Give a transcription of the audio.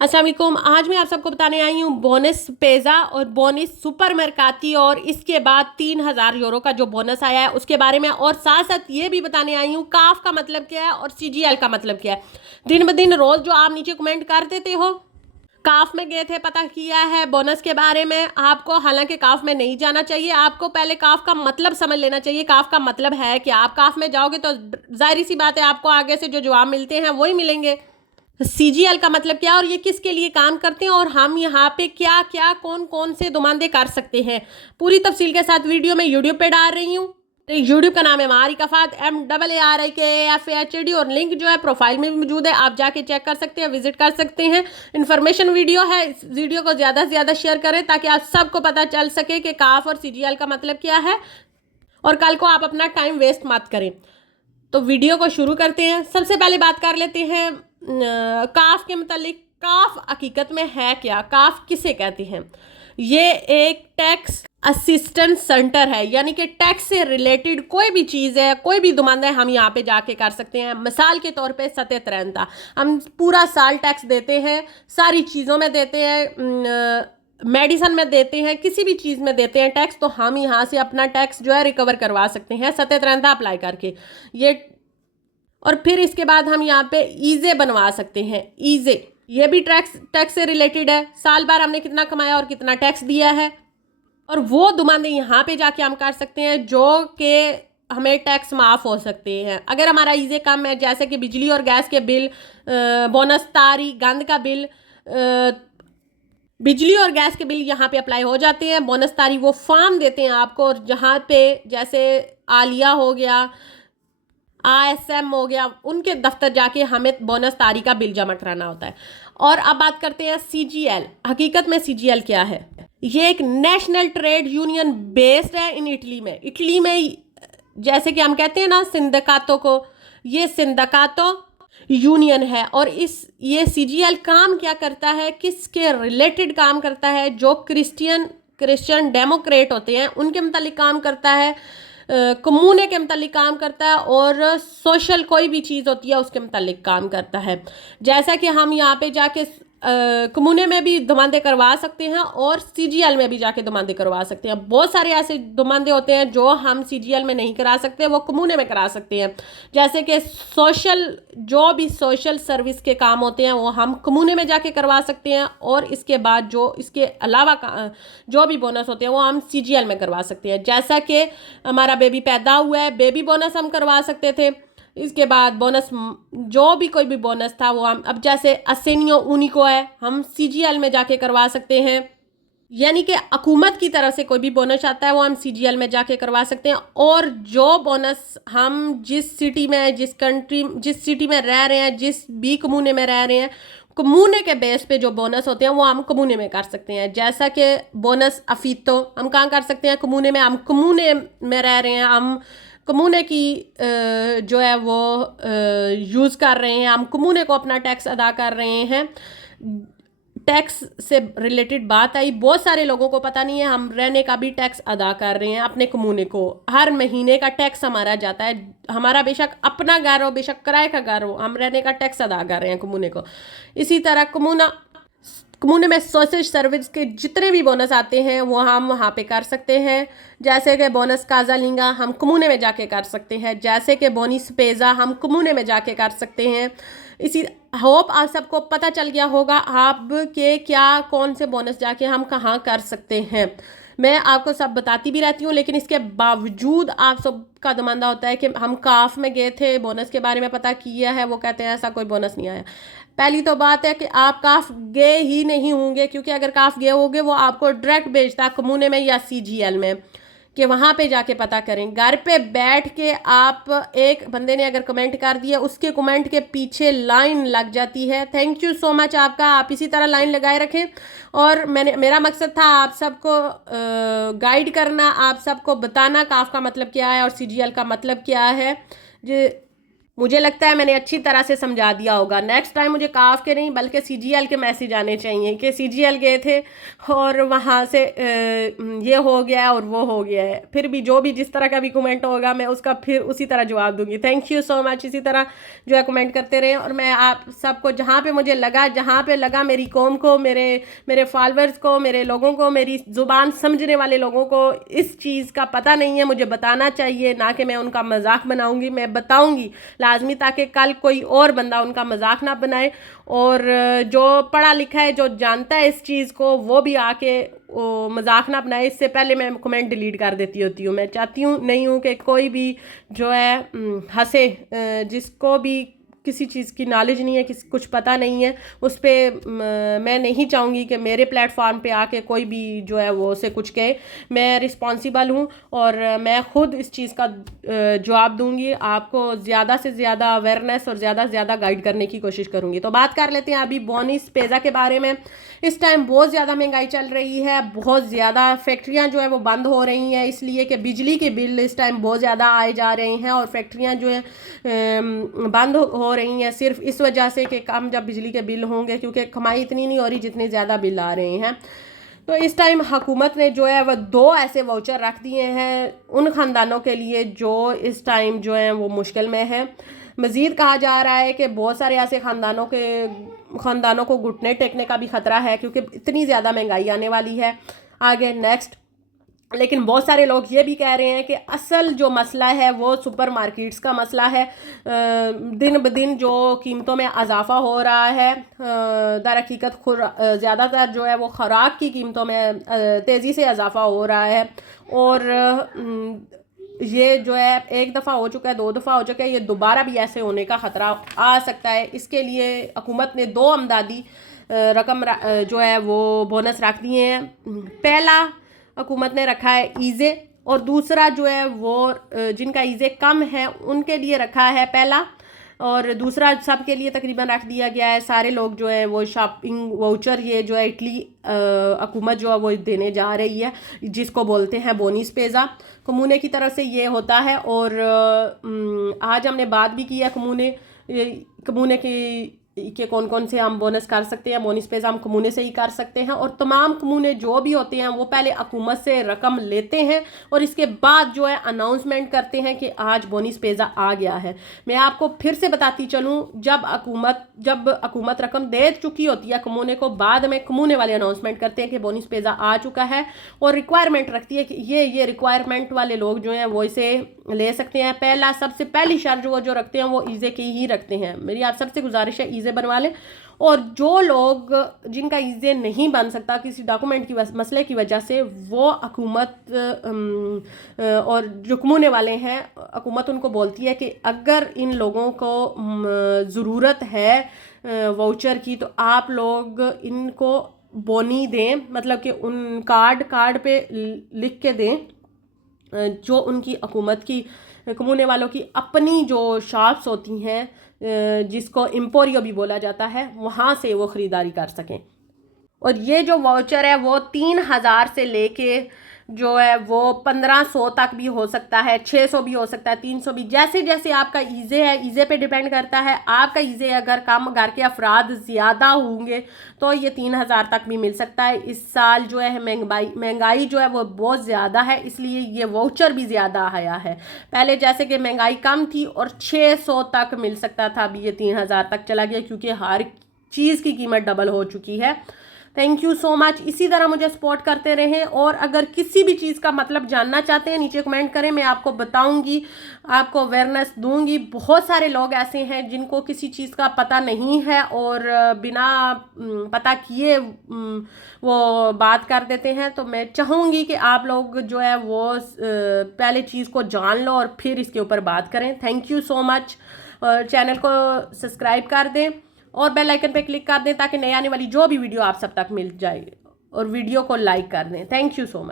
अस्सलाम वालेकुम। आज मैं आप सबको बताने आई हूँ बोनस पेज़ा और बोनस सुपर मरकाती और इसके बाद 3000 यूरो का जो बोनस आया है उसके बारे में, और साथ साथ ये भी बताने आई हूँ काफ का मतलब क्या है और सीजीएल का मतलब क्या है। दिन ब दिन रोज़ जो आप नीचे कमेंट कर देते हो, काफ में गए थे, पता किया है बोनस के बारे में आपको। हालांकि काफ में नहीं जाना चाहिए, आपको पहले काफ का मतलब समझ लेना चाहिए। काफ का मतलब है कि आप काफ में जाओगे तो जाहिर सी बात है आपको आगे से जो जवाब मिलते हैं वही मिलेंगे। सीजीएल का मतलब क्या और ये किसके लिए काम करते हैं और हम यहाँ पे क्या क्या कौन कौन से दुमानदे कर सकते हैं, पूरी तफसील के साथ वीडियो में यूट्यूब पे डाल रही हूँ। यूट्यूब का नाम है मारिक आफात, MAARIKAFATD, और लिंक जो है प्रोफाइल में भी मौजूद है, आप जाके चेक कर सकते हैं, विजिट कर सकते हैं। इन्फॉर्मेशन वीडियो है, इस वीडियो को ज़्यादा से ज़्यादा शेयर करें ताकि आप सबको पता चल सके कि काफ और सीजीएल का मतलब क्या है, और कल को आप अपना टाइम वेस्ट मत करें। तो वीडियो को शुरू करते हैं। सबसे पहले बात कर लेते हैं काफ के मतलब। काफ हकीकत में है क्या, काफ किसे कहते हैं? ये एक टैक्स असिस्टेंस सेंटर है, यानी कि टैक्स से रिलेटेड कोई भी चीज़ है, कोई भी दुमानदा है, हम यहाँ पे जाके कर सकते हैं। मिसाल के तौर पे सतत रहता, हम पूरा साल टैक्स देते हैं, सारी चीज़ों में देते हैं, मेडिसन में देते हैं, किसी भी चीज़ में देते हैं टैक्स, तो हम यहाँ से अपना टैक्स जो है रिकवर करवा सकते हैं सतत रहता अप्लाई करके। ये और फिर इसके बाद हम यहाँ पे ईजे बनवा सकते हैं। ईजे ये भी टैक्स से रिलेटेड है, साल भर हमने कितना कमाया और कितना टैक्स दिया है, और वो दुमानदे यहाँ पे जाके हम कर सकते हैं जो कि हमें टैक्स माफ़ हो सकते हैं अगर हमारा ईजे कम है, जैसे कि बिजली और गैस के बिल, बोनस तारी, गंद का बिल, बिजली और गैस के बिल यहाँ पे अप्लाई हो जाते हैं। बोनस तारी वो फॉर्म देते हैं आपको, और जहाँ पे जैसे आलिया हो गया, ASM हो गया, उनके दफ्तर जाके हमें बोनस तारी का बिल जमा कराना होता है। और अब बात करते हैं सीजीएल। हकीकत में सीजीएल क्या है? ये एक नेशनल ट्रेड यूनियन बेस्ड है इन इटली में। इटली में जैसे कि हम कहते हैं ना सिंदकातो को, ये सिंदकातो यूनियन है। और ये सीजीएल काम क्या करता है, किसके रिलेटेड काम करता है? जो क्रिश्चियन डेमोक्रेट होते हैं उनके मतलब काम करता है, कम्यूने के मतलब काम करता है, और सोशल कोई भी चीज़ होती है उसके मतलब काम करता है। जैसा कि हम यहाँ पे जाके कम्यूने में भी दुमानदे करवा सकते हैं और सीजीएल में भी जाके दुमानदे करवा सकते हैं। बहुत सारे ऐसे दुमानदे होते हैं जो हम सीजीएल में नहीं करा सकते, वो कम्यूने में करा सकते हैं। जैसे कि जो भी सोशल सर्विस के काम होते हैं वो हम कम्यूने में जाके करवा सकते हैं, और इसके बाद जो इसके अलावा जो भी बोनस होते हैं वो हम सीजीएल में करवा सकते हैं। जैसा कि हमारा बेबी पैदा हुआ है, बेबी बोनस हम करवा सकते थे। इसके बाद बोनस, जो भी कोई भी बोनस था वो हम, अब जैसे असेनियो उनिको है, हम सीजीएल में जाके करवा सकते हैं। यानी कि हुकूमत की तरफ से कोई भी बोनस आता है वो हम सीजीएल में जाके करवा सकते हैं। और जो बोनस हम जिस सिटी में, जिस सिटी में रह रहे हैं, जिस भी कम्यूने में रह रहे हैं, कम्यूने के बेस पे जो बोनस होते हैं वो हम कम्यूने में कर सकते हैं। जैसा कि बोनस अफीतो हम कहाँ कर सकते हैं? कम्यूने में। हम कम्यूने में रह रहे हैं, हम कम्यूने की जो है वो यूज़ कर रहे हैं, हम कम्यूने को अपना टैक्स अदा कर रहे हैं। टैक्स से रिलेटेड बात आई, बहुत सारे लोगों को पता नहीं है, हम रहने का भी टैक्स अदा कर रहे हैं अपने कम्यूने को। हर महीने का टैक्स हमारा जाता है, हमारा बेशक अपना घर हो, बेशक किराए का घर हो, हम रहने का टैक्स अदा कर रहे हैं कम्यूने को। इसी तरह कम्यूने में सोशल सर्विस के जितने भी बोनस आते हैं वो हम वहाँ पे कर सकते हैं। जैसे कि बोनस काजालिंगा हम कम्यूने में जाके कर सकते हैं, जैसे कि बोनस पेज़ा हम कम्यूने में जाके कर सकते हैं। इसी होप आप सबको पता चल गया होगा आप के क्या कौन से बोनस जाके हम कहाँ कर सकते हैं। मैं आपको सब बताती भी रहती हूँ, लेकिन इसके बावजूद आप सबका दमांदा होता है कि हम काफ में गए थे, बोनस के बारे में पता किया है, वो कहते हैं ऐसा कोई बोनस नहीं आया। पहली तो बात है कि आप काफ गए ही नहीं होंगे, क्योंकि अगर काफ गए होंगे वो आपको डायरेक्ट भेजता है कम्यूने में या सीजीएल में, कि वहाँ पे जाके पता करें। घर पे बैठ के आप, एक बंदे ने अगर कमेंट कर दिया, उसके कमेंट के पीछे लाइन लग जाती है। थैंक यू सो मच आपका, आप इसी तरह लाइन लगाए रखें। और मेरा मकसद था आप सबको गाइड करना, आप सबको बताना काफ का मतलब क्या है और सीजीएल का मतलब क्या है। मुझे लगता है मैंने अच्छी तरह से समझा दिया होगा। नेक्स्ट टाइम मुझे काफ के नहीं बल्कि सीजीएल के मैसेज आने चाहिए कि सीजीएल गए थे और वहाँ से ये हो गया और वो हो गया है। फिर भी जो भी जिस तरह का भी कमेंट होगा मैं उसका फिर उसी तरह जवाब दूंगी। Thank you so much. इसी तरह जो है कमेंट करते रहें और मैं आप सबको जहाँ पे मुझे लगा, जहाँ पे लगा मेरी कौम को, मेरे फॉलोअर्स को, मेरे लोगों को, मेरी ज़ुबान समझने वाले लोगों को इस चीज़ का पता नहीं है, मुझे बताना चाहिए। ना कि मैं उनका मजाक बनाऊँगी, मैं बताऊँगी लाजमी, ताकि कल कोई और बंदा उनका मजाक ना बनाए। और जो पढ़ा लिखा है, जो जानता है इस चीज़ को, वो भी आके मजाक ना बनाए। इससे पहले मैं कमेंट डिलीट कर देती होती हूँ। मैं चाहती हूँ नहीं हूँ कि कोई भी जो है हंसे, जिसको भी किसी चीज़ की नॉलेज नहीं है, कुछ पता नहीं है, उस पर मैं नहीं चाहूँगी कि मेरे प्लेटफॉर्म पे आके कोई भी जो है वो उसे कुछ कहे। मैं रिस्पॉन्सिबल हूँ और मैं ख़ुद इस चीज़ का जवाब दूँगी। आपको ज़्यादा से ज़्यादा अवेयरनेस और ज़्यादा से ज़्यादा गाइड करने की कोशिश करूँगी। तो बात कर लेते हैं अभी बोनीस पिज़्ज़ा के बारे में। इस टाइम बहुत ज़्यादा महंगाई चल रही है, बहुत ज़्यादा फैक्ट्रियाँ जो है वो बंद हो रही हैं, इसलिए कि बिजली के बिल इस टाइम बहुत ज़्यादा आए जा रहे हैं और फैक्ट्रियाँ जो है बंद हो रही हैं सिर्फ इस वजह से कि कम जब बिजली के बिल होंगे, क्योंकि कमाई इतनी नहीं हो रही जितने ज़्यादा बिल आ रहे हैं। तो इस टाइम हुकूमत ने जो है वह 2 ऐसे वाउचर रख दिए हैं उन ख़ानदानों के लिए जो इस टाइम जो है वो मुश्किल में है। मज़ीद कहा जा रहा है कि बहुत सारे ऐसे ख़ानदानों को घुटने टेकने का भी ख़तरा है, क्योंकि इतनी ज़्यादा महंगाई आने वाली है आगे नेक्स्ट। लेकिन बहुत सारे लोग ये भी कह रहे हैं कि असल जो मसला है वो सुपर मार्केट्स का मसला है। दिन ब दिन जो कीमतों में इजाफा हो रहा है, दर हकीकत ज़्यादातर जो है वो ख़ुराक की कीमतों में तेज़ी से इजाफा हो रहा है। और ये जो है एक दफ़ा हो चुका है, 2 दफ़ा हो चुका है, ये दोबारा भी ऐसे होने का ख़तरा आ सकता है। इसके लिए हुकूमत ने 2 अमदादी रकम जो है वो बोनस रख दिए हैं। पहला हुकूमत ने रखा है ईज़े, और दूसरा जो है वो जिनका ईज़े कम है उनके लिए रखा है पहला, और दूसरा सबके लिए तकरीबन रख दिया गया है। सारे लोग जो है वो शॉपिंग वाउचर ये जो है इटली हुकूमत जो है वो देने जा रही है, जिसको बोलते हैं बोनीस पिज़्ज़ा। कमूने की तरफ से ये होता है। और आज हमने बात भी की है कमूने की कि कौन कौन से हम बोनस कर सकते हैं। बोनस पिज़्ज़ा हम कमूने से ही कर सकते हैं, और तमाम कमूने जो भी होते हैं वो पहले हुकूमत से रकम लेते हैं और इसके बाद जो है अनाउंसमेंट करते हैं कि आज बोनस पिज़्ज़ा आ गया है। मैं आपको फिर से बताती चलूँ, जब हुकूमत रकम दे चुकी होती है कमूने को, बाद में कमूने वाले अनाउंसमेंट करते हैं कि बोनस पिज़्ज़ा आ चुका है, और रिक्वायरमेंट रखती है कि ये रिक्वायरमेंट वाले लोग जो हैं वो इसे ले सकते हैं। सबसे पहली शर्त जो रखते हैं वो ईज़े की ही रखते हैं। मेरी आप सबसे गुजारिश है ईज़े बनवा लें। और जो लोग जिनका ईज़े नहीं बन सकता किसी डॉक्यूमेंट की मसले की वजह से, वो हुकूमत और जो कमूने वाले हैं, हुकूमत उनको बोलती है कि अगर इन लोगों को ज़रूरत है वाउचर की, तो आप लोग इनको बोनी दें, मतलब कि उन कार्ड पे लिख के दें जो उनकी हुकूमत की कमूने वालों की अपनी जो शॉप्स होती हैं, जिसको एम्पोरियो भी बोला जाता है, वहाँ से वो ख़रीदारी कर सकें। और ये जो वाउचर है वो 3000 से लेके जो है वो 1500 तक भी हो सकता है, 600 भी हो सकता है, 300 भी, जैसे जैसे आपका ईज़े है, ईज़े पे डिपेंड करता है। आपका ईज़े अगर कम, घर के अफराद ज़्यादा होंगे तो ये 3000 तक भी मिल सकता है। इस साल जो है महंगाई जो है वो बहुत ज़्यादा है, इसलिए ये वाउचर भी ज़्यादा आया है। पहले जैसे कि महंगाई कम थी और 600 तक मिल सकता था, अभी ये 3000 तक चला गया, क्योंकि हर चीज़ की कीमत डबल हो चुकी है। Thank you so much. इसी तरह मुझे सपोर्ट करते रहें, और अगर किसी भी चीज़ का मतलब जानना चाहते हैं नीचे कमेंट करें, मैं आपको बताऊंगी, आपको अवेयरनेस दूंगी। बहुत सारे लोग ऐसे हैं जिनको किसी चीज़ का पता नहीं है और बिना पता किए वो बात कर देते हैं। तो मैं चाहूँगी कि आप लोग जो है वो पहले चीज़ को जान लो और फिर इसके ऊपर बात करें। Thank you so much. Channel को सब्सक्राइब कर दें और बेल आइकन पे क्लिक कर दें ताकि नई आने वाली जो भी वीडियो आप सब तक मिल जाए, और वीडियो को लाइक कर दें। Thank you so much.